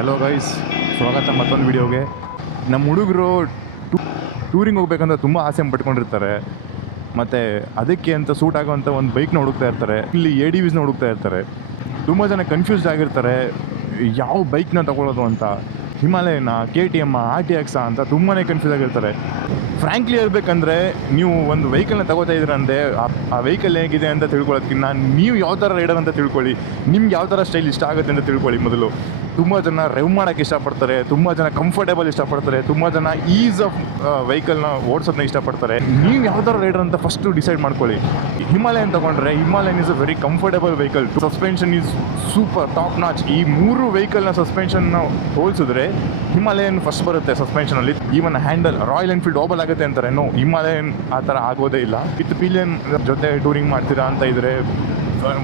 Hello guys, ಸ್ವಾಗತ ಮತ್ತೊಂದು ವಿಡಿಯೋಗೆ. ನಮ್ಮ ಹುಡುಗರು ಟೂರಿಂಗ್ ಹೋಗ್ಬೇಕಂತ ತುಂಬ ಆಸೆ ಪಟ್ಕೊಂಡಿರ್ತಾರೆ. ಮತ್ತು ಅದಕ್ಕೆ ಅಂತ ಸೂಟ್ ಆಗೋವಂಥ ಒಂದು ಬೈಕ್ನ ಹುಡುಕ್ತಾ ಇರ್ತಾರೆ. ಇಲ್ಲಿ ADVsನ ಹುಡುಕ್ತಾ ಇರ್ತಾರೆ. ತುಂಬ ಜನ ಕನ್ಫ್ಯೂಸ್ಡ್ ಆಗಿರ್ತಾರೆ ಯಾವ ಬೈಕ್ನ ತೊಗೊಳ್ಳೋದು ಅಂತ. ಹಿಮಾಲಯನ, KTM, RTX ಅಂತ ತುಂಬಾ ಕನ್ಫ್ಯೂಸ್ ಆಗಿರ್ತಾರೆ. ಫ್ರ್ಯಾಂಕ್ಲಿ ಹೇಳ್ಬೇಕಂದ್ರೆ, ನೀವು ಒಂದು ವೆಹಿಕಲ್ನ ತಗೋತಾ ಇದ್ದೀರ ಅಂದರೆ ಆ ವೆಹಿಕಲ್ ಹೇಗಿದೆ ಅಂತ ತಿಳ್ಕೊಳ್ಳೋದಕ್ಕಿಂತ ನೀವು ಯಾವ ಥರ ರೈಡರ್ ಅಂತ ತಿಳ್ಕೊಳ್ಳಿ, ನಿಮ್ಗೆ ಯಾವ ಥರ ಸ್ಟೈಲ್ ಇಷ್ಟ ಆಗುತ್ತೆ ಅಂತ ತಿಳ್ಕೊಳ್ಳಿ ಮೊದಲು. ತುಂಬ ಜನ ರೆವ್ ಮಾಡೋಕ್ಕೆ ಇಷ್ಟಪಡ್ತಾರೆ, ತುಂಬ ಜನ ಕಂಫರ್ಟೇಬಲ್ ಇಷ್ಟಪಡ್ತಾರೆ, ತುಂಬ ಜನ ಈಸ್ ಆಫ್ ವೆಹಿಕಲ್ನ ಓಡಿಸೋದನ್ನ ಇಷ್ಟಪಡ್ತಾರೆ. ನೀವು ಯಾವ ಥರ ರೈಡರ್ ಅಂತ ಫಸ್ಟು ಡಿಸೈಡ್ ಮಾಡ್ಕೊಳ್ಳಿ. ಹಿಮಾಲಯನ್ ತೊಗೊಂಡ್ರೆ Himalayan is a very comfortable vehicle. Suspension is super top notch. ಈ ಮೂರು ವೆಹಿಕಲ್ನ ಸಸ್ಪೆನ್ಷನ್ನ ಹೋಲಿಸಿದ್ರೆ ಹಿಮಾಲಯನ್ ಫಸ್ಟ್ ಬರುತ್ತೆ ಸಸ್ಪೆನ್ಷನಲ್ಲಿ. ಈವನ್ ಹ್ಯಾಂಡಲ್ ರಾಯಲ್ ಎನ್ಫೀಲ್ಡ್ ಓಬಲ್ ಆಗುತ್ತೆ ಅಂತಾರೆ. ನೋ, ಹಿಮಾಲಯನ್ ಆ ಥರ ಆಗೋದೇ ಇಲ್ಲ. ವಿತ್ ಪಿಲಿಯನ್ ಜೊತೆ ಟೂರಿಂಗ್ ಮಾಡ್ತೀರಾ ಅಂತ ಇದ್ದರೆ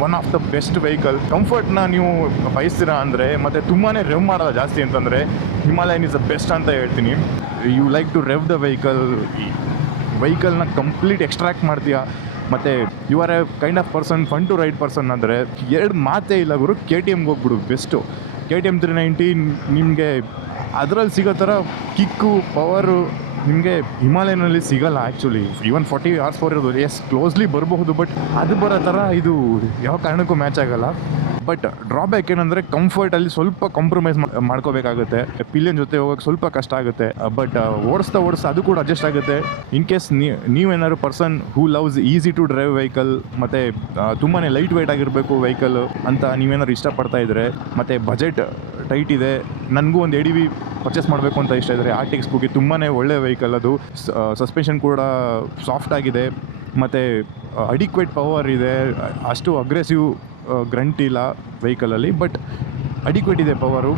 one of the best vehicle. ಕಂಫರ್ಟ್ನ ನೀವು ಬಯಸ್ತೀರಾ ಅಂದರೆ, ಮತ್ತು ತುಂಬಾ ರೆವ್ ಮಾಡೋದು ಜಾಸ್ತಿ ಅಂತಂದರೆ ಹಿಮಾಲಯನ್ ಈಸ್ ದ ಬೆಸ್ಟ್ ಅಂತ ಹೇಳ್ತೀನಿ. You like to rev the ವೆಹಿಕಲ್ನ ಕಂಪ್ಲೀಟ್ ಎಕ್ಸ್ಟ್ರಾಕ್ಟ್ ಮಾಡ್ತೀಯಾ, ಮತ್ತು you are a kind of person, fun to ride person ಅಂದರೆ ಎರಡು ಮಾತೇ ಇಲ್ಲ ಗುರು. KTMಗೆ ಹೋಗ್ಬಿಡು ಬೆಸ್ಟು. KTM 390 ನಿಮಗೆ ಅದರಲ್ಲಿ ಸಿಗೋ ಥರ ಕಿಕ್ಕು, ಪವರು ನಿಮಗೆ ಹಿಮಾಲಯನಲ್ಲಿ ಸಿಗಲ್ಲ ಆ್ಯಕ್ಚುಲಿ. ಈವನ್ 40 horsepower ಇರೋದು ಎಸ್ ಕ್ಲೋಸ್ಲಿ ಬರಬಹುದು, ಬಟ್ ಅದು ಬರೋ ಥರ ಇದು ಯಾವ ಕಾರಣಕ್ಕೂ ಮ್ಯಾಚ್ ಆಗೋಲ್ಲ. ಬಟ್ ಡ್ರಾಬ್ಯಾಕ್ ಏನಂದರೆ ಕಂಫರ್ಟಲ್ಲಿ ಸ್ವಲ್ಪ ಕಾಂಪ್ರಮೈಸ್ ಮಾಡ್ಕೋಬೇಕಾಗುತ್ತೆ. ಪಿಲಿಯನ್ ಜೊತೆ ಹೋಗೋಕ್ಕೆ ಸ್ವಲ್ಪ ಕಷ್ಟ ಆಗುತ್ತೆ. ಬಟ್ ಓಡಿಸ್ತಾ ಅದು ಕೂಡ ಅಡ್ಜಸ್ಟ್ ಆಗುತ್ತೆ. ಇನ್ ಕೇಸ್ ನೀವೇನಾದ್ರು person who loves easy to drive vehicle, ಮತ್ತು ತುಂಬಾ ಲೈಟ್ ವೆಯ್ಟ್ ಆಗಿರಬೇಕು ವೆಹಿಕಲ್ ಅಂತ ನೀವೇನಾದ್ರು ಇಷ್ಟಪಡ್ತಾ ಇದ್ದರೆ, ಮತ್ತು ಬಜೆಟ್ ಟೈಟ್ ಇದೆ, ನನಗೂ ಒಂದು ADV ಪರ್ಚೇಸ್ ಮಾಡಬೇಕು ಅಂತ ಇಷ್ಟ ಇದ್ದರೆ, RTX ಹೋಗಿ ತುಂಬಾ ಒಳ್ಳೆ ವೆಹಿಕಲ್. ಅದು ಸಸ್ಪೆನ್ಷನ್ ಕೂಡ ಸಾಫ್ಟ್ ಆಗಿದೆ, ಮತ್ತು ಅಡಿಕ್ವೇಟ್ ಪವರ್ ಇದೆ. ಅಷ್ಟು ಅಗ್ರೆಸಿವ್ ಗ್ರಂಟ್ ಇಲ್ಲ ವೆಹಿಕಲಲ್ಲಿ, ಬಟ್ ಅಡಿಕ್ವೇಟ್ ಇದೆ ಪವರು.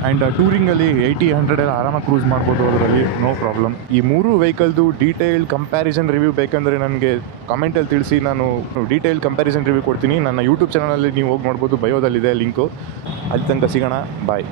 ಆ್ಯಂಡ್ ಟೂರಿಂಗಲ್ಲಿ 80-100 ಎಲ್ಲ ಆರಾಮಾಗಿ ಕ್ರೂಸ್ ಮಾಡ್ಬೋದು ಅದರಲ್ಲಿ, ನೋ ಪ್ರಾಬ್ಲಮ್. ಈ ಮೂರು ವೆಹಿಕಲ್ದು ಡೀಟೇಲ್ಡ್ ಕಂಪ್ಯಾರಿಸನ್ ರಿವ್ಯೂ ಬೇಕಂದರೆ ನನಗೆ ಕಮೆಂಟಲ್ಲಿ ತಿಳಿಸಿ, ನಾನು ಡೀಟೇಲ್ಡ್ ಕಂಪ್ಯಾರಿಸನ್ ರಿವ್ಯೂ ಕೊಡ್ತೀನಿ. ನನ್ನ ಯೂಟ್ಯೂಬ್ ಚಾನಲಲ್ಲಿ ನೀವು ಹೋಗಿ ನೋಡ್ಬೋದು, ಬಯೋದಲ್ಲಿದೆ ಲಿಂಕು. ಅಲ್ಲಿ ತನಕ ಸಿಗೋಣ, ಬಾಯ್.